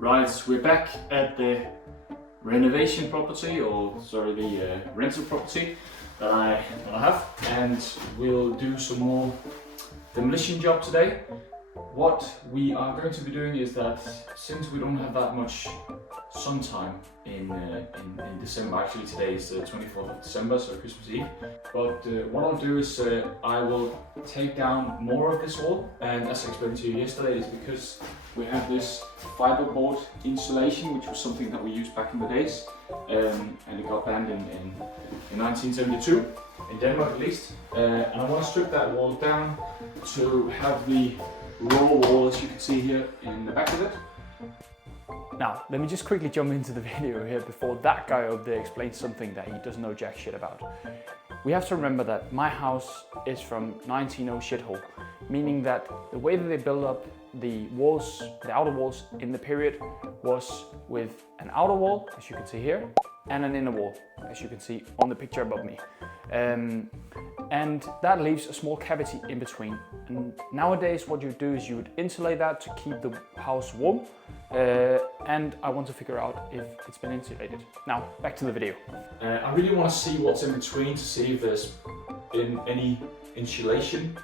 Right, we're back at the renovation property, or sorry, the rental property that I have, and we'll do some more demolition job today. What we are going to be doing is that since we don't have that much sun time in December, actually today is the 24th of December, so Christmas Eve, but what I'll do is I will take down more of this wall, and as I explained to you yesterday, is because we have this fiberboard insulation, which was something that we used back in the days, and it got banned in 1972, in Denmark at least, and I want to strip that wall down to have the raw wall, as you can see here in the back of it. Now, let me just quickly jump into the video here before that guy over there explains something that he doesn't know jack shit about. We have to remember that my house is from 1900 shithole, meaning that the way that they built up the walls, the outer walls in the period, was with an outer wall, as you can see here, and an inner wall, as you can see on the picture above me. And that leaves a small cavity in between. And nowadays what you do is you would insulate that to keep the house warm, and I want to figure out if it's been insulated. Now, back to the video. I really want to see what's in between, to see if there's been any insulation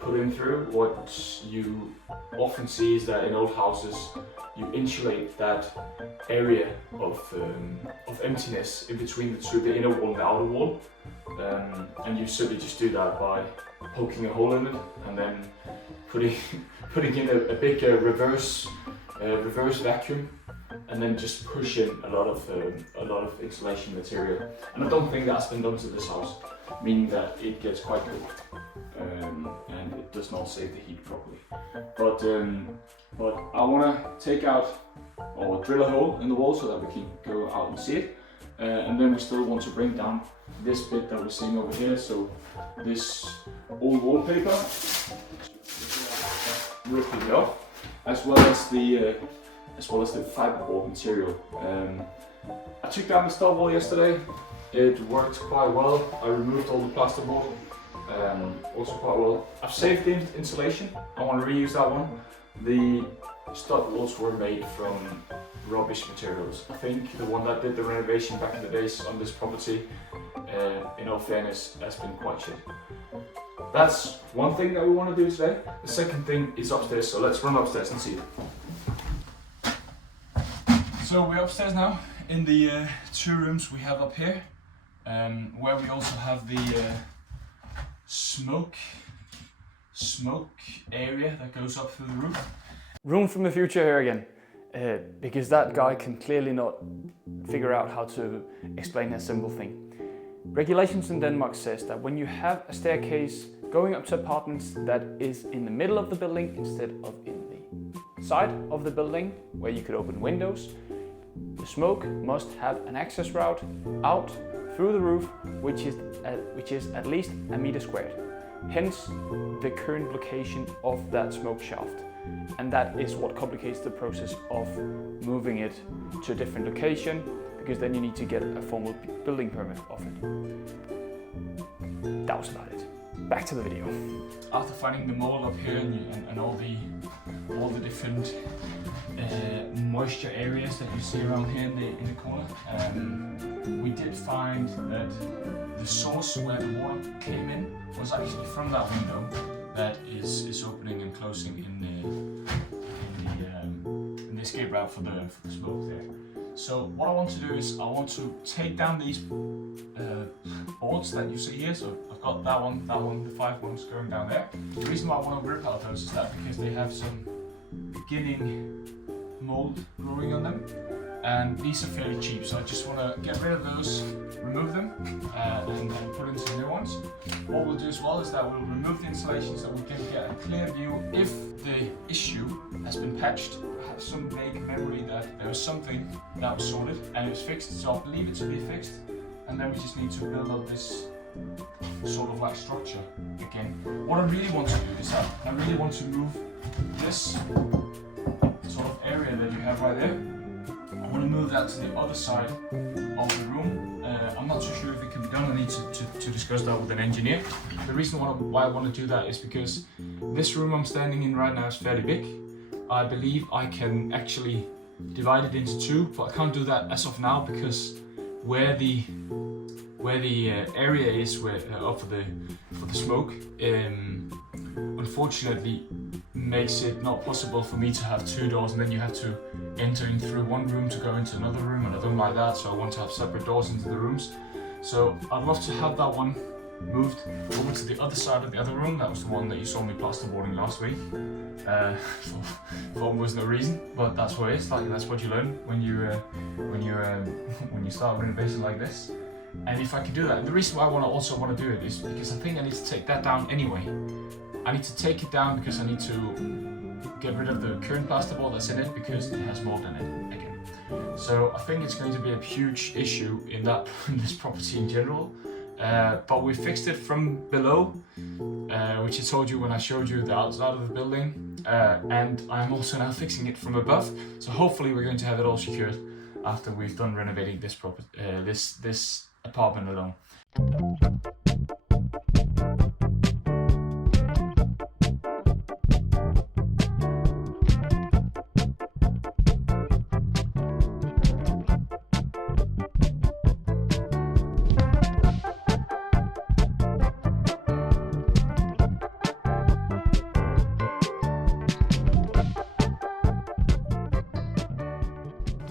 put in through. What you often see is that in old houses you insulate that area of emptiness in between the two, the inner wall and the outer wall, and you simply just do that by poking a hole in it and then putting in a big reverse vacuum, and then just push in a lot of insulation material. And I don't think that's been done to this house, meaning that it gets quite cold and it does not save the heat properly. But I want to take out or drill a hole in the wall so that we can go out and see it, and then we still want to bring down this bit that we're seeing over here. So this old wallpaper, ripping it off, as well as the fiberboard material. I took down the stop wall yesterday. It worked quite well. I removed all the plasterboard, also quite well. I've saved the insulation. I want to reuse that one. The stud walls were made from rubbish materials. I think the one that did the renovation back in the days on this property, in all fairness, has been quite shit. That's one thing that we want to do today. The second thing is upstairs, so let's run upstairs and see it. So we're upstairs now in the two rooms we have up here, where we also have the smoke area that goes up through the roof. Room from the future here again, because that guy can clearly not figure out how to explain a simple thing. Regulations in Denmark says that when you have a staircase going up to apartments that is in the middle of the building instead of in the side of the building where you could open windows, the smoke must have an access route out through the roof, which is at least a meter squared. Hence the current location of that smoke shaft. And that is what complicates the process of moving it to a different location, because then you need to get a formal building permit of it. That was about it. Back to the video. After finding the mold up here and all the different moisture areas that you see around here in the corner, we did find that the source where the water came in was actually from that window that is opening and closing in the escape route for the smoke there. So what I want to do is I want to take down these boards that you see here. So I've got that one, the 5 ones going down there. The reason why I want to rip out those is that because they have some beginning mold growing on them, and these are fairly cheap. So I just want to get rid of those, remove them, and then put in some new ones. What we'll do as well is that we'll remove the insulation so we can get a clear view if the issue has been patched. I have some vague memory that there was something that was sorted and it was fixed, so I'll leave it to be fixed, and then we just need to build up this sort of like structure again. What I really want to do is I really want to move this sort of area that you have right there. I want to move that to the other side of the room. I'm not too sure if it can be done. I need to discuss that with an engineer. The reason why I want to do that is because this room I'm standing in right now is fairly big. I believe I can actually divide it into two, but I can't do that as of now because where the area is for the smoke, unfortunately makes it not possible for me to have two doors, and then you have to enter in through one room to go into another room, and I don't like that, so I want to have separate doors into the rooms. So I'd love to have that one moved over to the other side of the other room. That was the one that you saw me plasterboarding last week for almost no reason, but that's what it is. Like, that's what you learn when you start renovation like this. And if I can do that, and the reason why I also want to do it is because I think I need to take that down anyway. I need to take it down because I need to get rid of the current plasterboard that's in it because it has mold in it again. So I think it's going to be a huge issue in this property in general. But we fixed it from below, which I told you when I showed you the outside of the building, and I'm also now fixing it from above. So hopefully we're going to have it all secured after we've done renovating this this apartment alone.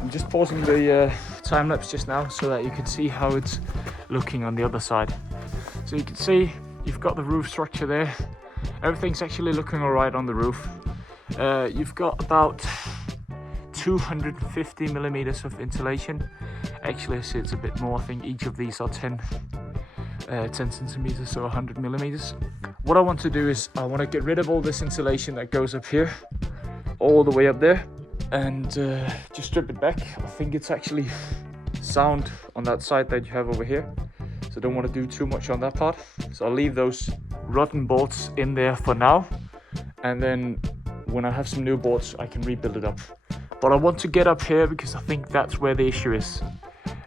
I'm just pausing the time lapse just now so that you can see how it's looking on the other side. So you can see you've got the roof structure there. Everything's actually looking all right on the roof. You've got about 250 millimeters of insulation. Actually, I see it's a bit more. I think each of these are 10 centimeters, so 100 millimeters. What I want to do is I want to get rid of all this insulation that goes up here, all the way up there, and just strip it back. I think it's actually sound on that side that you have over here, so I don't want to do too much on that part. So I'll leave those rotten boards in there for now, and then when I have some new boards I can rebuild it up. But I want to get up here because I think that's where the issue is,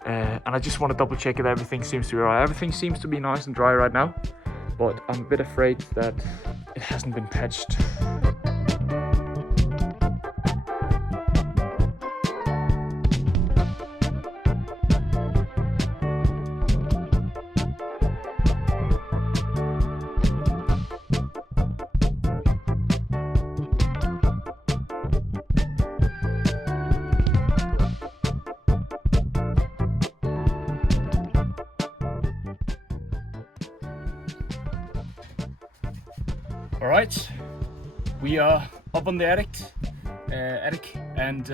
and I just want to double check that everything seems to be right. Everything seems to be nice and dry right now, but I'm a bit afraid that it hasn't been patched. All right, we are up on the attic, and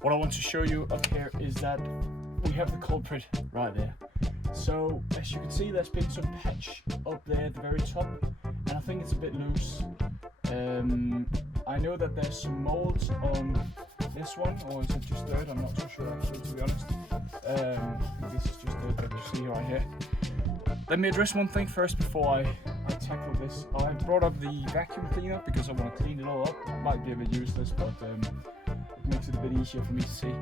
what I want to show you up here is that we have the culprit right there. So as you can see, there's been some patch up there at the very top, and I think it's a bit loose. I know that there's some molds on this one, or is it just dirt? I'm not too sure actually, to be honest. This is just dirt that you see right here. Let me address one thing first before I tackle this. I brought up the vacuum cleaner because I want to clean it all up. It might be a bit useless, but it makes it a bit easier for me to see.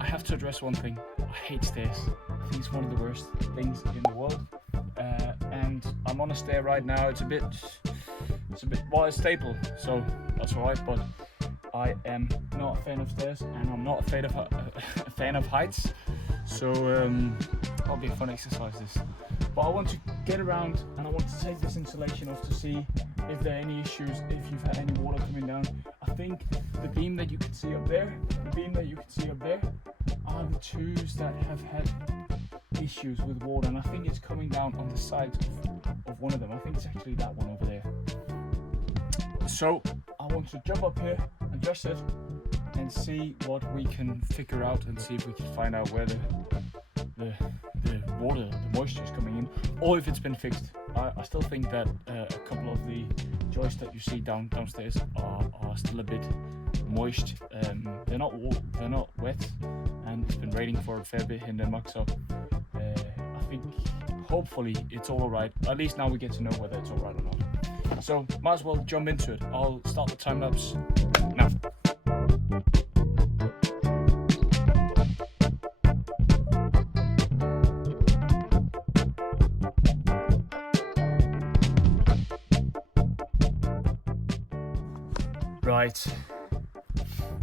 I have to address one thing. I hate stairs. I think it's one of the worst things in the world. And I'm on a stair right now. It's a bit, well, it's stable, so that's alright. But I am not a fan of stairs, and I'm not a fan of heights. So that'll be a fun exercise this. But I want to get around and I want to take this insulation off to see if there are any issues, if you've had any water coming down. I think the beam that you can see up there, are the twos that have had issues with water, and I think it's coming down on the side of one of them. I think it's actually that one over there. So I want to jump up here, adjust it, and see what we can figure out, and see if we can find out where the water, the moisture is coming in, or if it's been fixed. I still think that a couple of the joists that you see downstairs are still a bit moist. They're not wet, and it's been raining for a fair bit in Denmark, so I think hopefully it's all right. At least now we get to know whether it's all right or not. So might as well jump into it. I'll start the time lapse now. Right.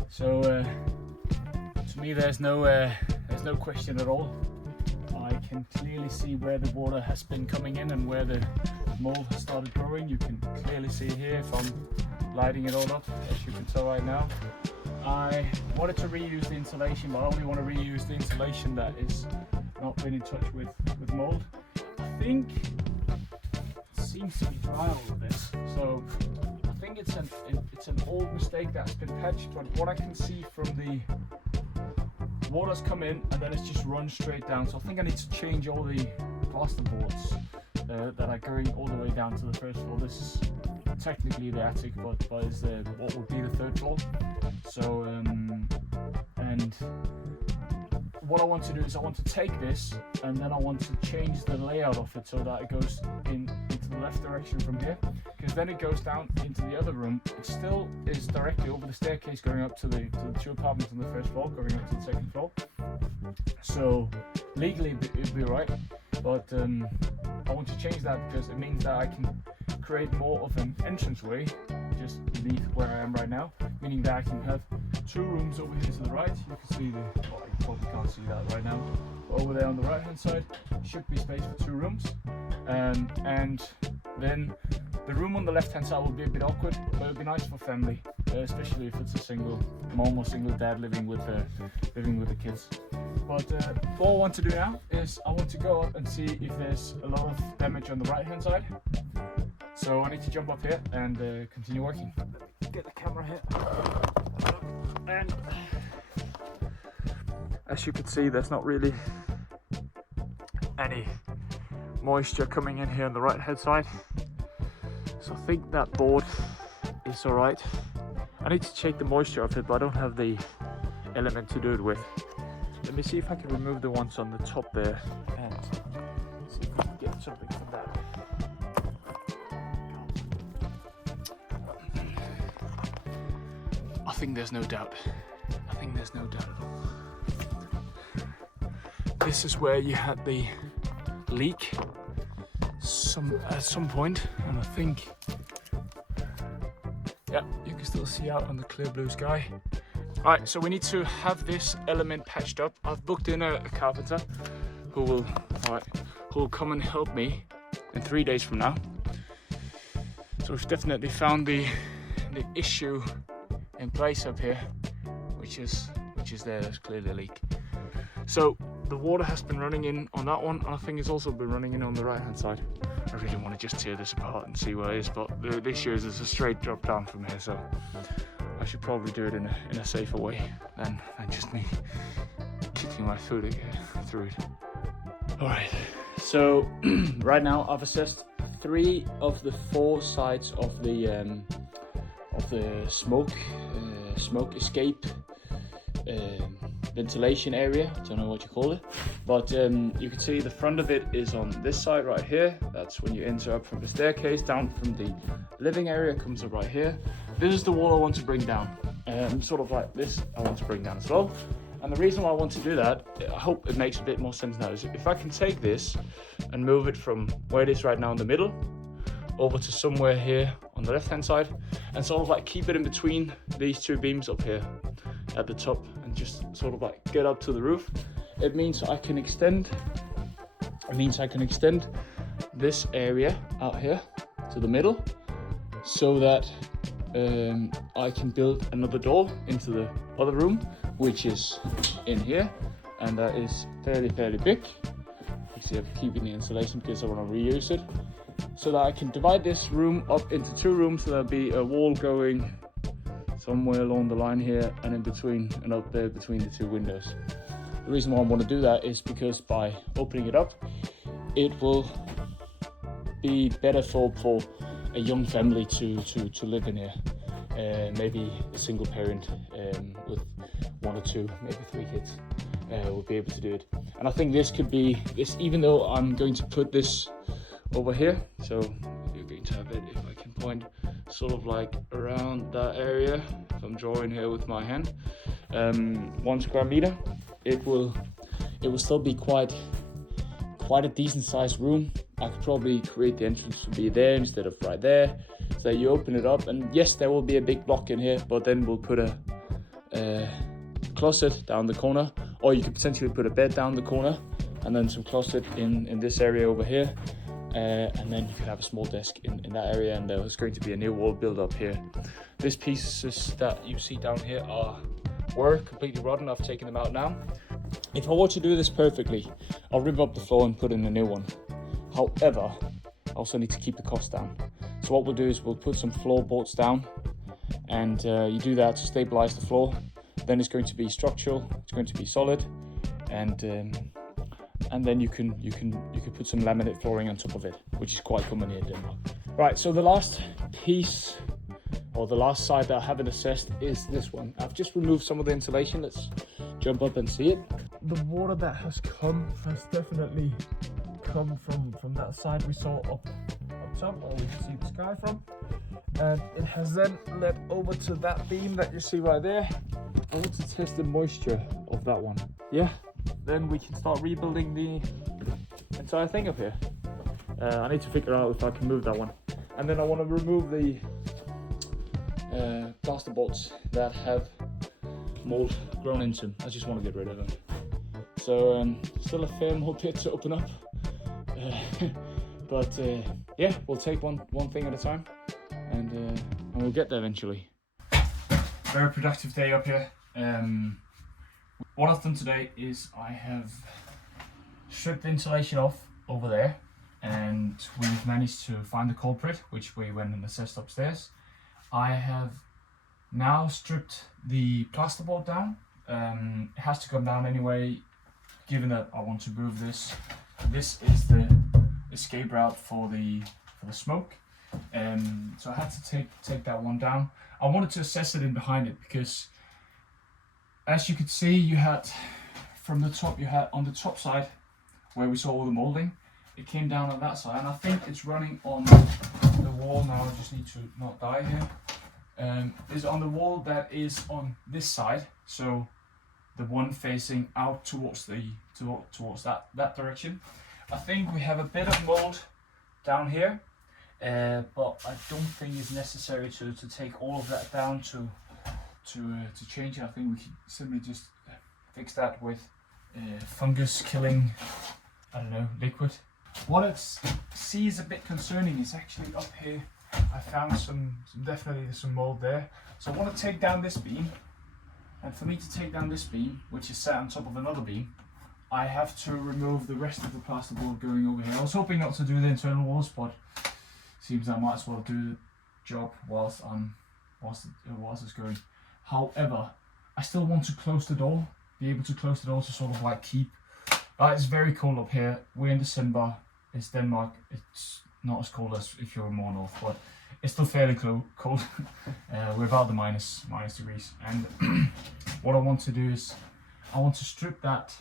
So to me, there's no question at all. I can clearly see where the water has been coming in and where the mold has started growing. You can clearly see here if I'm lighting it all up, as you can tell right now. I wanted to reuse the insulation, but I only want to reuse the insulation that is not been in touch with mold. I think it seems to be dry, all of this, so I think it's an old mistake that's been patched. But what I can see from the water's come in and then it's just run straight down. So I think I need to change all the plasterboards that are going all the way down to the first floor. This is technically the attic, but is what would be the third floor. So and what I want to do is I want to take this and then I want to change the layout of it so that it goes into the left direction from here, because then it goes down into the other room. It still is directly over the staircase going up to the two apartments on the first floor, going up to the second floor. So legally it'd be right, but I want to change that because it means that I can create more of an entranceway just beneath where I am right now, meaning that I can have two rooms over here to the right. You can see well, you probably can't see that right now, but over there on the right hand side should be space for two rooms, and then the room on the left hand side will be a bit awkward, but it'll be nice for family, especially if it's a single mom or single dad living with the kids. But what I want to do now is I want to go up and see if there's a lot of damage on the right hand side. So I need to jump up here and continue working. Let me get the camera here. And as you can see, there's not really any moisture coming in here on the right hand side. So I think that board is alright. I need to check the moisture of it, but I don't have the element to do it with. Let me see if I can remove the ones on the top there and see if we can get something from that. I think there's no doubt. I think there's no doubt at all. This is where you had the leak at some point, and I think, yeah, you can still see out on the clear blue sky. Right, so we need to have this element patched up. I've booked in a carpenter who will come and help me in 3 days from now. So we've definitely found the issue in place up here, which is there. There's clearly a leak. So the water has been running in on that one, and I think it's also been running in on the right hand side. I really want to just tear this apart and see where it is, but the issue is it's a straight drop down from here, so I should probably do it in a safer way than just me kicking my foot through it. Alright, so right now I've assessed 3 of the 4 sides of the smoke escape ventilation area. I don't know what you call it, but you can see the front of it is on this side right here. That's when you enter up from the staircase. Down from the living area comes up right here. This is the wall I want to bring down, sort of like this I want to bring down as well. And the reason why I want to do that, I hope it makes a bit more sense now, is if I can take this and move it from where it is right now in the middle over to somewhere here on the left hand side, and sort of like keep it in between these 2 beams up here at the top, and just sort of like get up to the roof. It means I can extend this area out here to the middle, so that I can build another door into the other room, which is in here, and that is fairly big. You see I'm keeping the insulation because I want to reuse it, so that I can divide this room up into 2 rooms. So there'll be a wall going somewhere along the line here, and in between and up there between the 2 windows. The reason why I want to do that is because by opening it up, it will be better for a young family to live in here. Maybe a single parent with 1 or 2, maybe 3 kids will be able to do it. And I think this could be this, even though I'm going to put this over here. So you're going to have it, if I can point, sort of like around that area. If I'm drawing here with my hand, 1 square meter, it will still be quite quite a decent sized room. I could probably create the entrance to be there instead of right there. So you open it up, and yes, there will be a big block in here, but then we'll put a closet down the corner, or you could potentially put a bed down the corner, and then some closet in this area over here. And then you could have a small desk in that area, and there's going to be a new wall build up here. These pieces that you see down here were completely rotten. I've taken them out now. If I were to do this perfectly, I'll rip up the floor and put in a new one. However, I also need to keep the cost down. So what we'll do is we'll put some floorboards down, and you do that to stabilize the floor. Then it's going to be structural, it's going to be solid, and then you can put some laminate flooring on top of it, which is quite common here in Denmark. Right, so the last piece, or the last side that I haven't assessed, is this one. I've just removed some of the insulation. Let's jump up and see it. The water that has definitely come from that side we saw up top, where we can see the sky from, and it has then led over to that beam that you see right there. I want to test the moisture of that one. Yeah, then we can start rebuilding the entire thing up here. I need to figure out if I can move that one, and then I want to remove the plasterboards that have mold grown into them. I just want to get rid of them. So still a fair mold pit to open up, but yeah, we'll take one thing at a time, and we'll get there eventually. Very productive day up here. What I've done today is I have stripped the insulation off over there, and we've managed to find the culprit, which we went and assessed upstairs. I have now stripped the plasterboard down. It has to come down anyway, given that I want to move this. This is the escape route for the smoke. So I had to take that one down. I wanted to assess it in behind it, because as you could see, you had from the top, you had on the top side where we saw all the molding, it came down on that side, and I think it's running on the wall now. I just need to not die here. Is on the wall that is on this side, so the one facing out towards that direction. I think we have a bit of mold down here, but I don't think it's necessary to take all of that down to change it. I think we can simply just fix that with fungus killing, I don't know, liquid. What I see is a bit concerning is actually up here. I found definitely some mold there. So I want to take down this beam, and for me to take down this beam, which is set on top of another beam, I have to remove the rest of the plasterboard going over here. I was hoping not to do the internal walls, but seems I might as well do the job whilst it's going. However, I still want to close the door, be able to close the door to sort of like keep. It's very cold up here. We're in December. It's Denmark. It's not as cold as if you're more north, but it's still fairly cold. We're about the minus degrees. And what I want to do is I want to strip that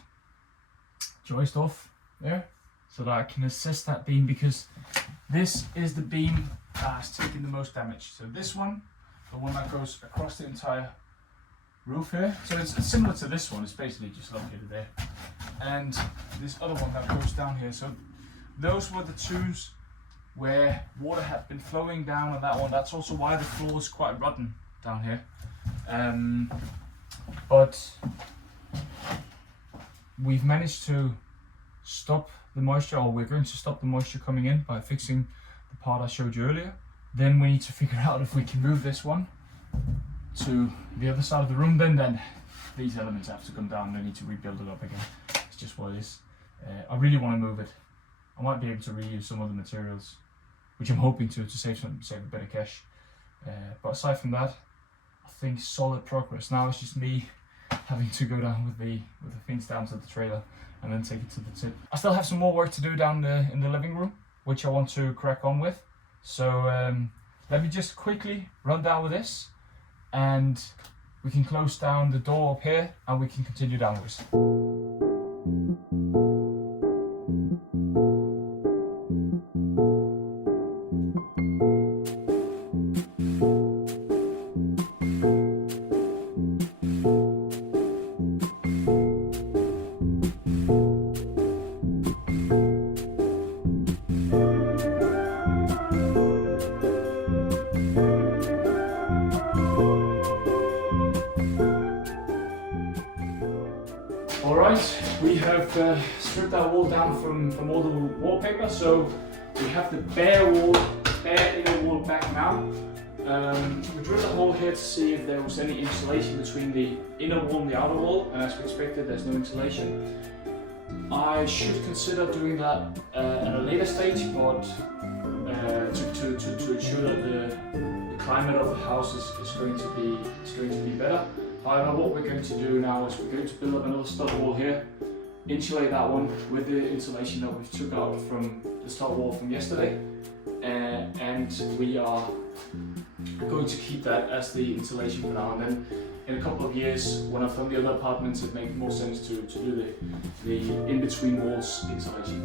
joist off there so that I can assess that beam, because this is the beam that has taken the most damage. So this one, the one that goes across the entire roof here. So it's similar to this one. It's basically just located there. And this other one that goes down here. So those were the twos where water had been flowing down on that one. That's also why the floor is quite rotten down here. But we've managed to stop the moisture, or we're going to stop the moisture coming in by fixing the part I showed you earlier. Then we need to figure out if we can move this one to the other side of the room. Then these elements have to come down and I need to rebuild it up again. It's just what it is. I really want to move it. I might be able to reuse some other materials, which I'm hoping to save a bit of cash. But aside from that, I think solid progress. Now it's just me having to go down with the things down to the trailer and then take it to the tip. I still have some more work to do down in the living room, which I want to crack on with. So let me just quickly run down with this, and we can close down the door up here and we can continue downwards. Alright, we have stripped our wall down from all the wallpaper, so we have the bare inner wall back now. We drilled a hole here to see if there was any insulation between the inner wall and the outer wall, and as we expected, there's no insulation. I should consider doing that at a later stage, but to ensure that the climate of the house is going to be better. However, what we're going to do now is we're going to build up another stud wall here, insulate that one with the insulation that we took out from the stud wall from yesterday, and we are going to keep that as the insulation for now. And then in a couple of years, when I've done the other apartments, it makes more sense to do the in-between walls insulation.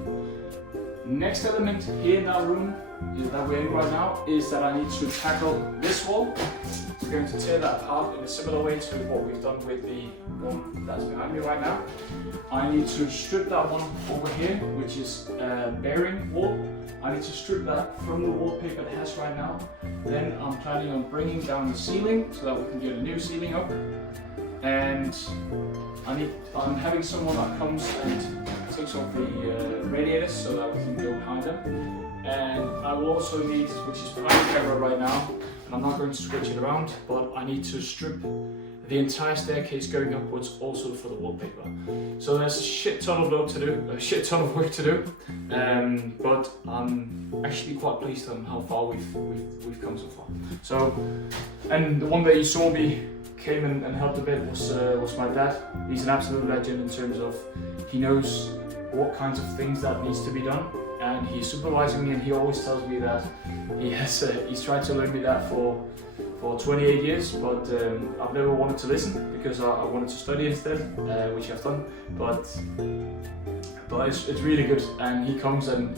Next element here in our room that we're in right now is that I need to tackle this wall. We're going to tear that apart in a similar way to what we've done with the one that's behind me right now. I need to strip that one over here, which is a bearing wall. I need to strip that from the wallpaper it has right now. Then I'm planning on bringing down the ceiling so that we can get a new ceiling up. And I'm having someone that comes and takes off the radiators so that we can go behind them. And I will also need, which is behind the camera right now, and I'm not going to switch it around, but I need to strip the entire staircase going upwards also for the wallpaper. So there's a shit ton of load to do, a shit ton of work to do, but I'm actually quite pleased on how far we've come so far. So, and the one that you saw me came and helped a bit was my dad. He's an absolute legend in terms of he knows what kinds of things that needs to be done, and he's supervising me, and he always tells me that he's tried to learn me that for 28 years, but I've never wanted to listen because I wanted to study instead, which I've done. But it's really good, and he comes, and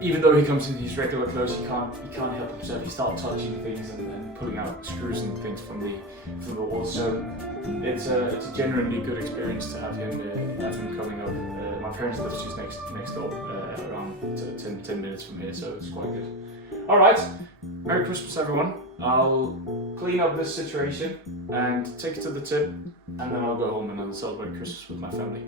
even though he comes in his regular clothes, he can't help himself. He starts touching things and pulling out screws and things from the walls. So it's a genuinely good experience to have him coming up. My parents live just next door, around 10 minutes from here, so it's quite good. All right, Merry Christmas, everyone. I'll clean up this situation and take it to the tip, and then I'll go home and I'll celebrate Christmas with my family.